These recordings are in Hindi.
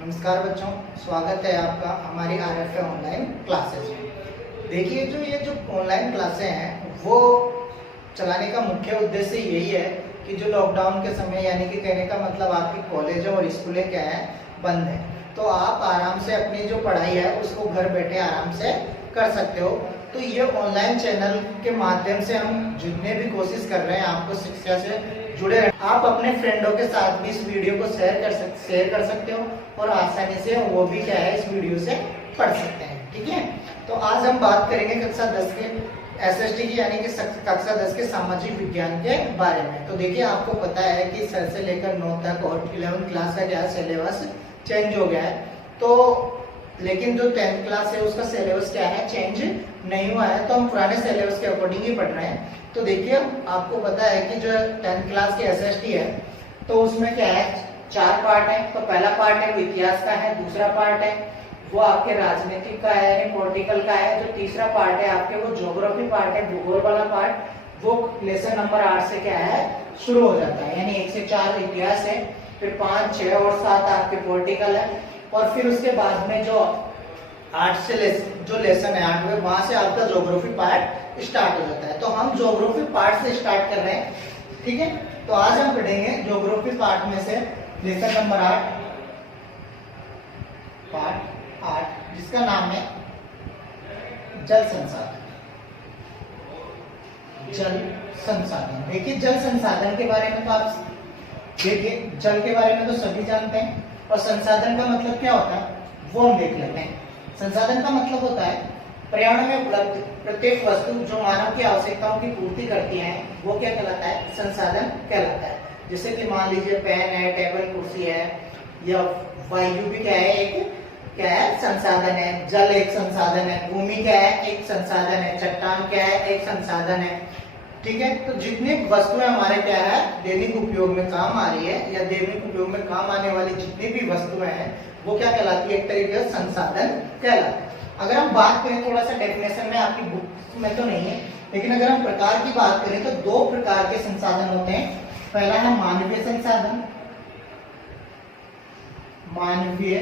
नमस्कार बच्चों, स्वागत है आपका हमारी RFA ऑनलाइन क्लासेस में। देखिए, जो ऑनलाइन क्लासें हैं वो चलाने का मुख्य उद्देश्य यही है कि जो लॉकडाउन के समय, यानी कि कहने का मतलब आपकी कॉलेज और स्कूलें क्या है, बंद है, तो आप आराम से अपनी जो पढ़ाई है उसको घर बैठे आराम से कर सकते हो। तो ये ऑनलाइन चैनल के माध्यम से हम जितने भी कोशिश कर रहे हैं आपको शिक्षा से जुड़े रहें। आप अपने फ्रेंडों के साथ भी इस वीडियो को शेयर कर सकते हो और आसानी से वो भी क्या है, इस वीडियो से पढ़ सकते हैं। ठीक है, तो आज हम बात करेंगे कक्षा 10 के SST की, यानी कि कक्षा 10 के सामाजिक विज्ञान के बारे में। तो देखिए, आपको पता है कि सर से लेकर 9 तक और 11th क्लास का क्या सिलेबस चेंज हो गया है, तो लेकिन जो 10th क्लास है उसका सिलेबस क्या है, चेंज नहीं हुआ है। तो हम पुराने सिलेबस के अकॉर्डिंग ही पढ़ रहे हैं। तो देखिए, आपको पता है कि जो 10th क्लास की SST है तो उसमें क्या है, 4 पार्ट है। तो पहला पार्ट है वो इतिहास का है, दूसरा पार्ट है वो आपके राजनीतिक का है यानी पॉलिटिकल का है, जो तीसरा पार्ट है आपके वो ज्योग्राफी पार्ट है, भूगोल वाला पार्ट, वो लेसन नंबर 8 से क्या है, शुरू हो जाता है। यानी 1 से 4 इतिहास है, फिर 5, 6 और 7 आपके पॉलिटिकल है, और फिर उसके बाद में जो 8 से जो लेसन है 8वें, वहां से आपका ज्योग्राफी पार्ट स्टार्ट हो जाता है। तो हम ज्योग्राफी पार्ट से स्टार्ट कर रहे हैं। ठीक है, तो आज हम पढ़ेंगे ज्योग्राफी पार्ट में से लेसन नंबर 8, पार्ट 8, जिसका नाम है जल संसाधन। जल संसाधन, देखिए जल संसाधन के बारे में तो आप देखिए, जल के बारे में तो सभी जानते हैं, और संसाधन का मतलब क्या होता है वो हम देख लेते हैं। संसाधन का मतलब होता है पर्यावरण में उपलब्ध प्रत्येक वस्तु जो मानव की आवश्यकताओं की पूर्ति करती है, वो क्या कहलाता है, संसाधन कहलाता है। जैसे कि मान लीजिए पेन है, टेबल कुर्सी है, या वायु भी क्या है, एक क्या है, संसाधन है। जल एक संसाधन है, भूमि क्या है, एक संसाधन है, चट्टान क्या है, एक संसाधन है। ठीक है, तो जितने वस्तुएं हमारे क्या है, दैनिक उपयोग में काम आ रही है या दैनिक उपयोग में काम आने वाली जितनी भी वस्तुएं हैं वो क्या कहलाती है, एक तरीके से संसाधन कहलाता है। अगर हम बात करें थोड़ा सा डेफिनेशन में, आपकी बुक में तो नहीं है, लेकिन अगर हम प्रकार की बात करें तो 2 प्रकार के संसाधन होते हैं। पहला है मानवीय संसाधन, मानवीय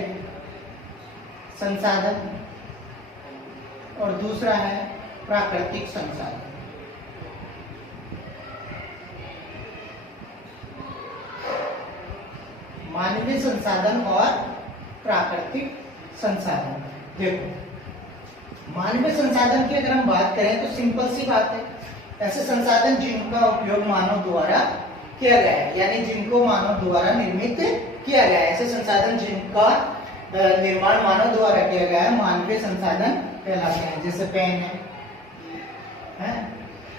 संसाधन, और दूसरा है प्राकृतिक संसाधन। मानवीय संसाधन और प्राकृतिक संसाधन। देखो, मानवीय संसाधन की अगर हम बात करें तो सिंपल सी बात है, ऐसे संसाधन जिनका उपयोग मानव द्वारा किया गया है, यानी जिनको मानव द्वारा निर्मित किया गया है, ऐसे संसाधन जिनका निर्माण मानव द्वारा किया गया है, मानवीय संसाधन कहलाते हैं। जैसे पेन है,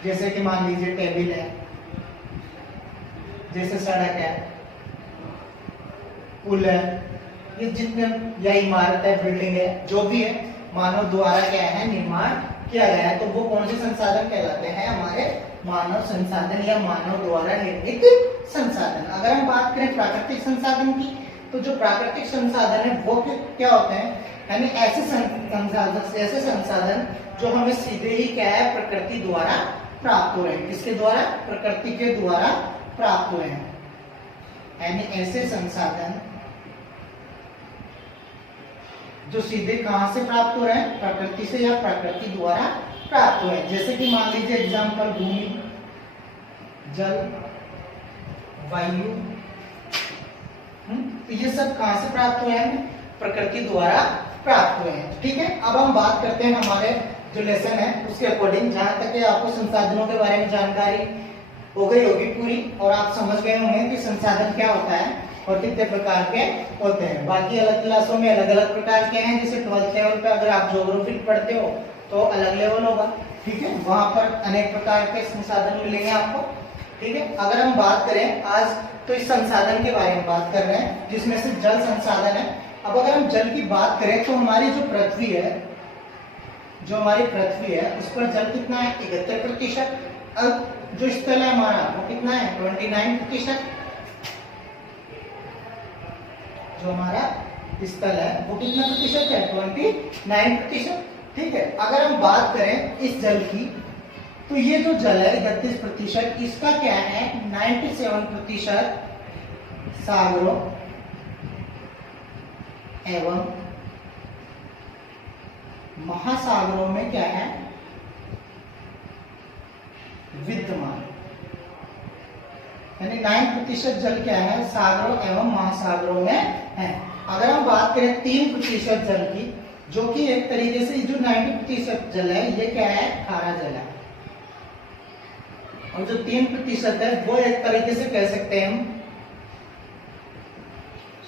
जैसे कि मान लीजिए टेबल है, जैसे सड़क है, पुल है, ये जितने, या इमारत है, बिल्डिंग है, जो भी है मानव द्वारा क्या है, निर्माण किया गया है, तो वो कौन से संसाधन कहलाते हैं, हमारे मानव संसाधन या मानव द्वारा निर्मित संसाधन। अगर हम बात करें प्राकृतिक संसाधन की, तो जो प्राकृतिक संसाधन है वो क्या होते हैं, यानी ऐसे संसाधन जो हमें सीधे ही क्या है, प्रकृति द्वारा प्राप्त हो रहे हैं। किसके द्वारा, प्रकृति के द्वारा प्राप्त हुए हैं। यानी ऐसे संसाधन जो सीधे कहां से प्राप्त हो रहे हैं, प्रकृति से या प्रकृति द्वारा प्राप्त हुए हैं। जैसे कि मान लीजिए एग्जाम्पल, भूमि, जल, वायु, तो ये सब कहां से प्राप्त हुए हैं, प्रकृति द्वारा प्राप्त हुए हैं। ठीक है, अब हम बात करते हैं हमारे जो लेसन है उसके अकॉर्डिंग। जहां तक कि आपको संसाधनों के बारे में जानकारी हो गई होगी पूरी, और आप समझ गए होंगे कि संसाधन क्या होता है और कितने प्रकार के होते हैं। बाकी अलग क्लासों में अलग अलग प्रकार के हैं, जैसे 12th लेवल पे अगर आप ज्योग्राफी पढ़ते हो तो अलग लेवल होगा। ठीक है, वहां पर अनेक प्रकार के संसाधन मिलेंगे आपको। ठीक है, अगर हम बात करें आज तो इस संसाधन के बारे में बात कर रहे हैं, जिसमें से जल संसाधन है। अब अगर हम जल की बात करें तो हमारी जो पृथ्वी है, उस पर जल कितना है, 71%। अब जो स्थल है हमारा वो कितना है, 29%। जो हमारा स्थल है वो कितना प्रतिशत है, 29%। ठीक है, अगर हम बात करें इस जल की, तो ये जो जल है 31%, इसका क्या है 97% सागरों एवं महासागरों में क्या है, विद्यमान। यानी 9% जल क्या है, सागरों एवं महासागरों में है। अगर हम बात करें 3% जल की, जो कि एक तरीके से जो 90% जल है ये क्या है, खारा जल है। और जो 3% है वो एक तरीके से कह सकते हैं हम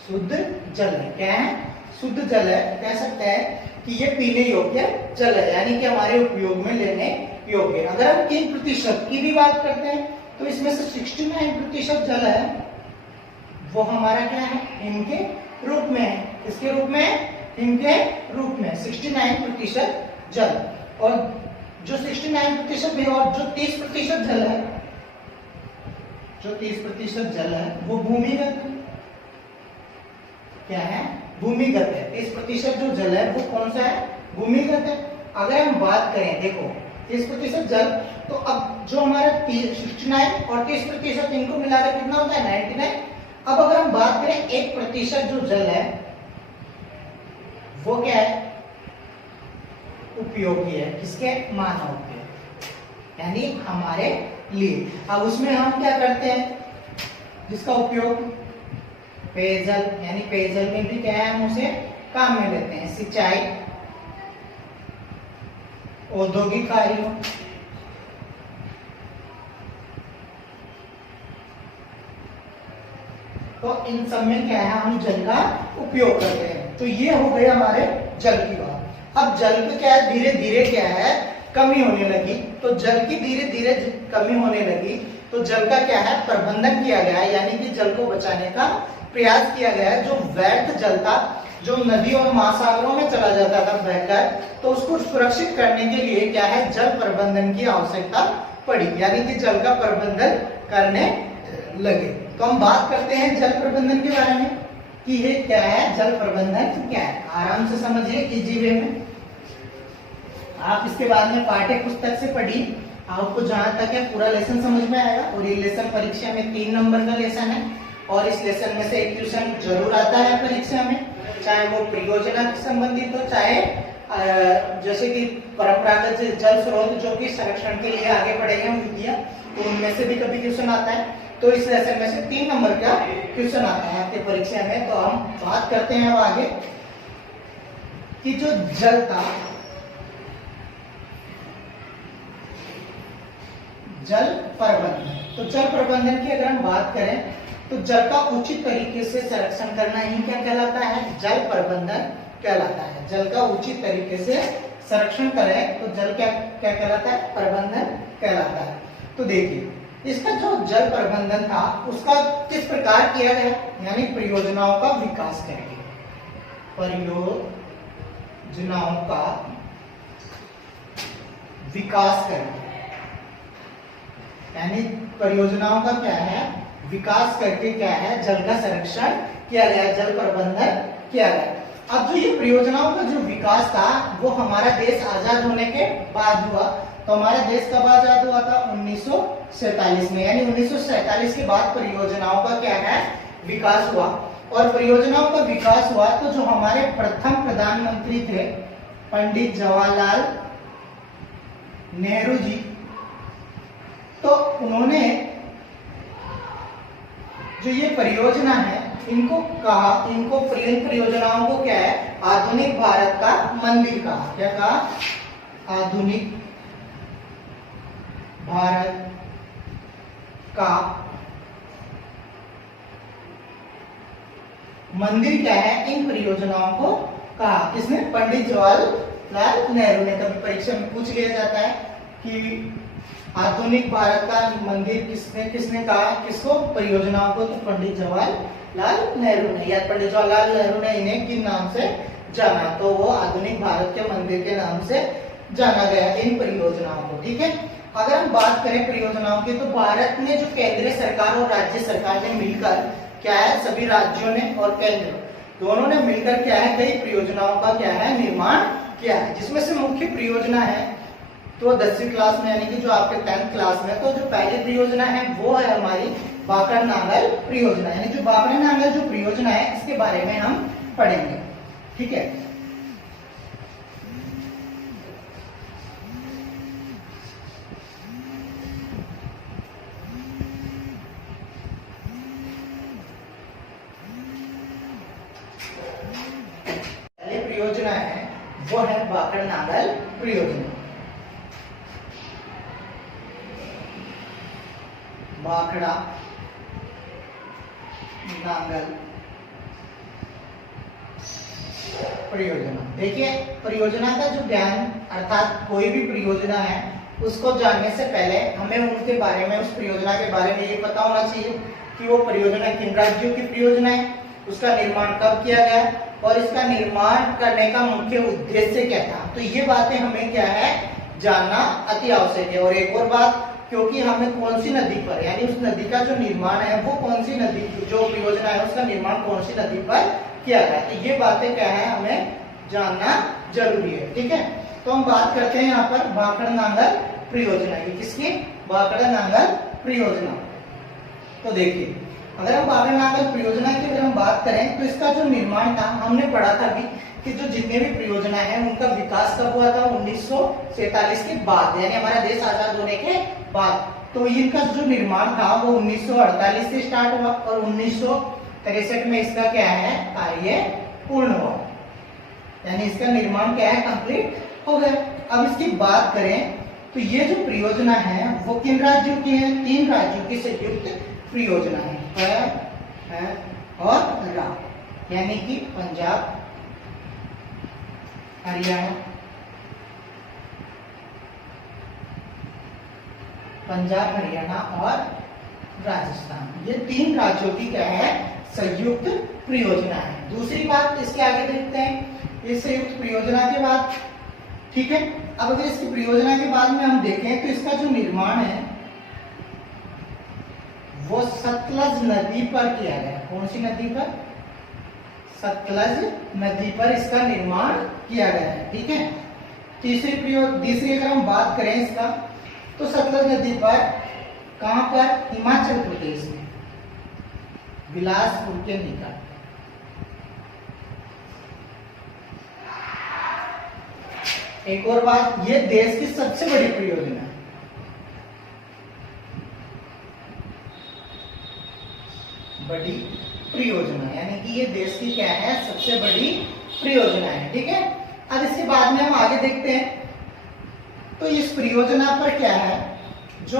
शुद्ध जल है। क्या है, शुद्ध जल है। कह सकते हैं कि ये पीने योग्य जल है, यानी कि हमारे उपयोग में लेने योग्य। अगर हम 3% की भी बात करते हैं तो इसमें से 69% जल है वो हमारा क्या है, हिम के रूप में है। इसके रूप में, हिम के रूप में 69% जल। और जो 69% भी और जो 30% जल है, जो 30% जल है वो भूमिगत क्या है, भूमिगत है। 30% जो जल है वो कौन सा है, भूमिगत है। अगर हम बात करें, देखो 30% जल, तो अब जो हमारा 69 और 30% इनको मिलाकर कितना होता है, 99। अब अगर हम बात करें 1% जो जल है वो क्या है, उपयोगी है। किसके, मानव के, यानी हमारे लिए। अब उसमें हम क्या करते हैं, जिसका उपयोग पेयजल, यानी पेयजल में भी क्या है, हम उसे काम में लेते हैं। सिंचाई, औद्योगिक कार्यों, तो इन सब में क्या है, हम जल का उपयोग करते हैं। तो ये हो गई हमारे जल की बात। अब जल की क्या है, धीरे धीरे क्या है, कमी होने लगी। तो जल की धीरे धीरे कमी होने लगी तो जल का क्या है, प्रबंधन किया गया है, यानी कि जल को बचाने का प्रयास किया गया है। जो व्यर्थ जल था, जो नदी और महासागरों में चला जाता था बहकर, तो उसको सुरक्षित करने के लिए क्या है, जल प्रबंधन की आवश्यकता पड़ी, यानी कि जल का प्रबंधन करने लगे। तो हम बात करते हैं जल प्रबंधन के बारे में कि ये क्या है, जल प्रबंधन क्या है। आराम से समझिए, इजी वे में। आप इसके बाद में पाठ्य पुस्तक से पढ़िए, आपको जहां तक है पूरा लेसन समझ में आएगा। और ये लेसन परीक्षा में 3 नंबर का लेसन है और इस लेसन में से एक क्वेश्चन जरूर आता है परीक्षा में, चाहे वो परियोजना से संबंधित हो, चाहे जैसे कि परंपरागत जल स्रोत जो कि संरक्षण के लिए आगे बढ़े हैं विधियां, तो उनमें से भी कभी क्वेश्चन आता है। तो इस लेसन में से 3 नंबर का क्वेश्चन आता है आपके परीक्षा में। तो हम बात करते हैं अब आगे कि जो जल था, जल प्रबंधन। तो जल प्रबंधन की अगर हम बात करें तो जल का उचित तरीके से संरक्षण करना ही क्या कहलाता है, जल प्रबंधन कहलाता है। जल का उचित तरीके से संरक्षण करें तो जल क्या क्या कहलाता है, प्रबंधन कहलाता है। तो देखिए, इसका जो जल प्रबंधन था उसका किस प्रकार किया गया, यानी परियोजनाओं का विकास करके। परियोजनाओं का विकास करके, यानी परियोजनाओं का क्या है, विकास करके क्या है, जल का संरक्षण किया गया, जल प्रबंधन किया गया। अब जो ये परियोजनाओं का जो विकास था वो हमारा देश आजाद होने के बाद हुआ। तो हमारा देश कब आजाद हुआ था, 1947 में, यानी 1947 के बाद परियोजनाओं का क्या है, विकास हुआ। और परियोजनाओं का विकास हुआ तो जो हमारे प्रथम प्रधानमंत्री थे पंडित जवाहरलाल नेहरू जी, तो उन्होंने जो ये परियोजना है इनको कहा, इनको परियोजनाओं को क्या है, आधुनिक भारत का मंदिर कहा। क्या कहा, आधुनिक भारत का मंदिर क्या है, इन परियोजनाओं को कहा। किसने, पंडित जवाहरलाल नेहरू ने। कभी परीक्षा में पूछ लिया जाता है कि आधुनिक भारत का मंदिर किसने कहा, किसको, परियोजनाओं को, तो पंडित जवाहरलाल नेहरू ने। या पंडित जवाहरलाल नेहरू ने इन्हें किन नाम से जाना, तो वो आधुनिक भारत के मंदिर के नाम से जाना गया इन परियोजनाओं को। ठीक है, अगर हम बात करें परियोजनाओं की, तो भारत ने जो केंद्रीय सरकार और राज्य सरकार ने मिलकर क्या है, सभी राज्यों ने और केंद्र दोनों ने मिलकर क्या है, कई परियोजनाओं का क्या है, निर्माण किया है। जिसमें से मुख्य परियोजना है तो 10वीं क्लास में, यानी कि जो आपके 10th क्लास में, तो जो पहली परियोजना है वो है हमारी बाकर नांगल परियोजना। यानी जो बाकर नांगल जो परियोजना है इसके बारे में हम पढ़ेंगे। ठीक है। पहली परियोजना है वो है बाकड़ नांगल परियोजना। बाकड़ा नांगल परियोजना। देखिए परियोजना का जो ज्ञान अर्थात कोई भी परियोजना है उसको जानने से पहले हमें उनके बारे में, उस परियोजना के बारे में ये पता होना चाहिए कि वो परियोजना किन राज्यों की परियोजना है, उसका निर्माण कब किया गया और इसका निर्माण करने का मुख्य उद्देश्य क्या था। तो ये बातें हमें क्या है जानना अति आवश्यक है। और एक और बात, क्योंकि हमें कौन सी नदी पर, यानी उस नदी का जो निर्माण है वो कौन सी नदी, जो परियोजना है उसका निर्माण कौन सी नदी पर किया गया, तो ये बातें क्या है हमें जानना जरूरी है। ठीक है, तो हम बात करते हैं यहाँ पर बाकड़ नांगल परियोजना की। किसकी? बाकड़ नांगल परियोजना। तो देखिए अगर हम बाकड़ नांगल परियोजना की अगर हम बात करें तो इसका जो निर्माण था, हमने पढ़ा था अभी कि जो जितने भी परियोजना है उनका विकास कब हुआ था, 1947 के बाद, यानी हमारा देश आजाद होने के बाद। तो इनका जो निर्माण था वो 1948 से स्टार्ट हुआ और 1963 में इसका क्या है कार्य पूर्ण हुआ, यानी इसका निर्माण क्या है कंप्लीट हो गया। अब इसकी बात करें तो ये जो परियोजना है वो किन राज्यों की है? 3 राज्यों की संयुक्त परियोजना है, और रा, यानी कि पंजाब, हरियाणा, पंजाब, हरियाणा और राजस्थान। ये 3 राज्यों की क्या है संयुक्त परियोजना है। दूसरी बात इसके आगे देखते हैं इस संयुक्त परियोजना के बाद। ठीक है, अब अगर इसकी परियोजना के बाद में हम देखें तो इसका जो निर्माण है वो सतलज नदी पर किया गया। कौन सी नदी पर? सतलज नदी पर इसका निर्माण किया गया है। ठीक है, तीसरी अगर हम बात करें इसका तो सतलज नदी पर, कहां पर? हिमाचल प्रदेश में, बिलासपुर के निकट। एक और बात, ये देश की सबसे बड़ी परियोजना है। बड़ी परियोजना, यानी कि ये देश की क्या है सबसे बड़ी परियोजना है। ठीक है, अब इसके बाद में हम आगे देखते हैं तो इस परियोजना पर क्या है जो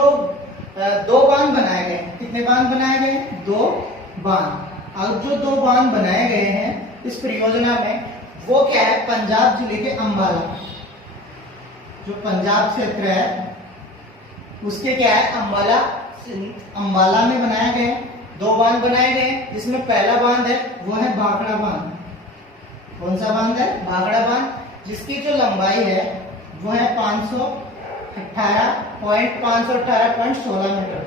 2 बांध बनाए गए हैं। कितने बांध बनाए गए? 2 बांध। अब जो 2 बांध बनाए गए हैं इस परियोजना में वो क्या है पंजाब जिले के अंबाला, जो पंजाब क्षेत्र है उसके क्या है अंबाला में बनाया गया है। 2 बांध बनाए गए, जिसमें पहला बांध है वो है भाखड़ा बांध। कौन सा बांध है? भाखड़ा बांध, जिसकी जो लंबाई है वो है 518.16 मीटर,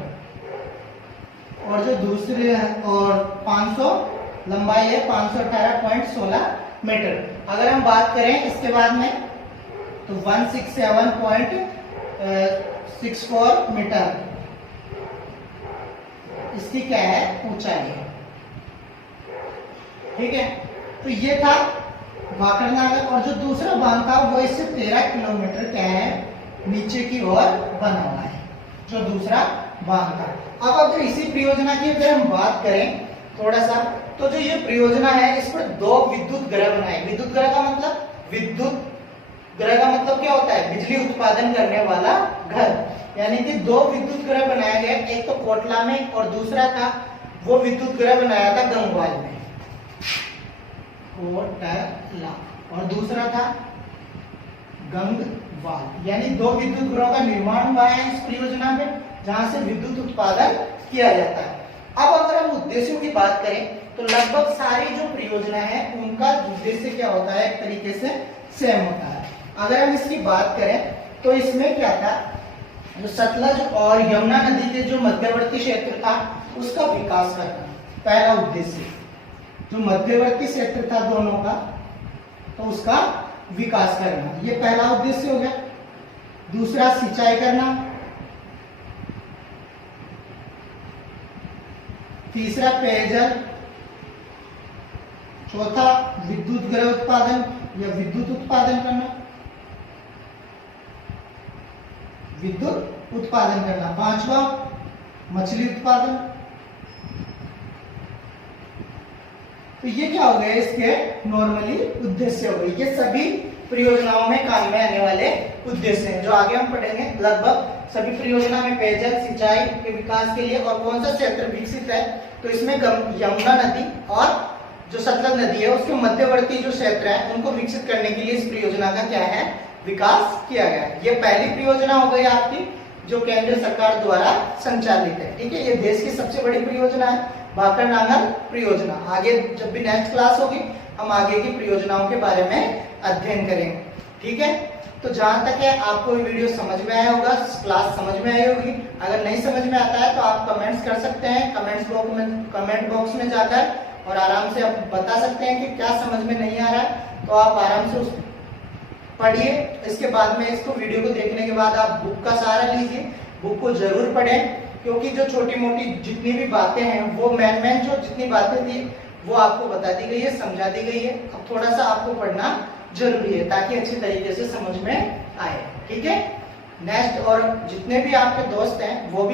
और जो दूसरी है और 500 लंबाई है 518.16 मीटर। अगर हम बात करें इसके बाद में तो 167.64 मीटर इसकी क्या है ऊंचाई है। ठीक है, तो ये था भाखड़ नांगल, और जो दूसरा बांध था वो इससे 13 किलोमीटर क्या है नीचे की ओर बना हुआ है, जो दूसरा बांध था। अब अगर इसी परियोजना की अगर हम बात करें थोड़ा सा, तो जो ये परियोजना है इस पर 2 विद्युत ग्रह बनाए। विद्युत ग्रह का मतलब, विद्युत ग्रह का मतलब क्या होता है? बिजली उत्पादन करने वाला घर, यानी कि 2 विद्युत ग्रह बनाए गए, एक तो कोटला में और दूसरा था वो विद्युत ग्रह बनाया था गंगवाल में, कोटला, और दूसरा था गंगवाल। यानी 2 विद्युत गृहों का निर्माण हुआ है इस परियोजना में, जहां से विद्युत उत्पादन किया जाता है। अब अगर हम उद्देश्यों की बात करें तो लगभग सारी जो परियोजना है उनका उद्देश्य क्या होता है, एक तरीके से सेम होता है। अगर हम इसकी बात करें तो इसमें क्या था, जो सतलज और यमुना नदी के जो मध्यवर्ती क्षेत्र था उसका विकास करना पहला उद्देश्य। जो मध्यवर्ती क्षेत्र था दोनों का, तो उसका विकास करना, ये पहला उद्देश्य हो गया। दूसरा सिंचाई करना, तीसरा पेयजल, चौथा विद्युत गृह उत्पादन या विद्युत उत्पादन करना, विद्युत उत्पादन करना। पांचवा मछली उत्पादन। तो ये क्या हो गए, इसके नॉर्मली उद्देश्य हो गए। ये सभी परियोजनाओं में काम में आने वाले उद्देश्य हैं जो आगे हम पढ़ेंगे। लगभग सभी परियोजना में पेयजल सिंचाई के विकास के लिए और कौन सा क्षेत्र विकसित है, तो इसमें यमुना नदी और जो सतलज नदी है उसके मध्यवर्ती जो क्षेत्र है उनको विकसित करने के लिए इस परियोजना का क्या है, विकास किया गया है। ये पहली परियोजना हो गई आपकी जो केंद्र सरकार द्वारा संचालित है। ठीक है, ये देश की सबसे बड़ी परियोजना है, भाखड़ नांगल परियोजना। आगे जब भी नेक्स्ट क्लास होगी हम आगे की परियोजनाओं के बारे में अध्ययन करेंगे। ठीक है, तो जहां तक है आपको ये वीडियो समझ में आया होगा, क्लास समझ में आई होगी। अगर नहीं समझ में आता है तो आप कमेंट्स कर सकते हैं कमेंट बॉक्स में जाकर, और आराम से आप बता सकते हैं कि क्या समझ में नहीं आ रहा है। तो आप आराम से पढ़िए। इसके बाद में इसको वीडियो को देखने के बाद आप बुक का सहारा लीजिए, बुक को जरूर पढ़ें, क्योंकि जो छोटी मोटी जितनी भी बातें हैं वो मेन जो जितनी बातें थी वो आपको बता दी गई है, समझा दी गई है। अब थोड़ा सा आपको पढ़ना जरूरी है ताकि अच्छी तरीके से समझ में आए। ठीक है, नेक्स्ट और जितने भी आपके दोस्त हैं वो भी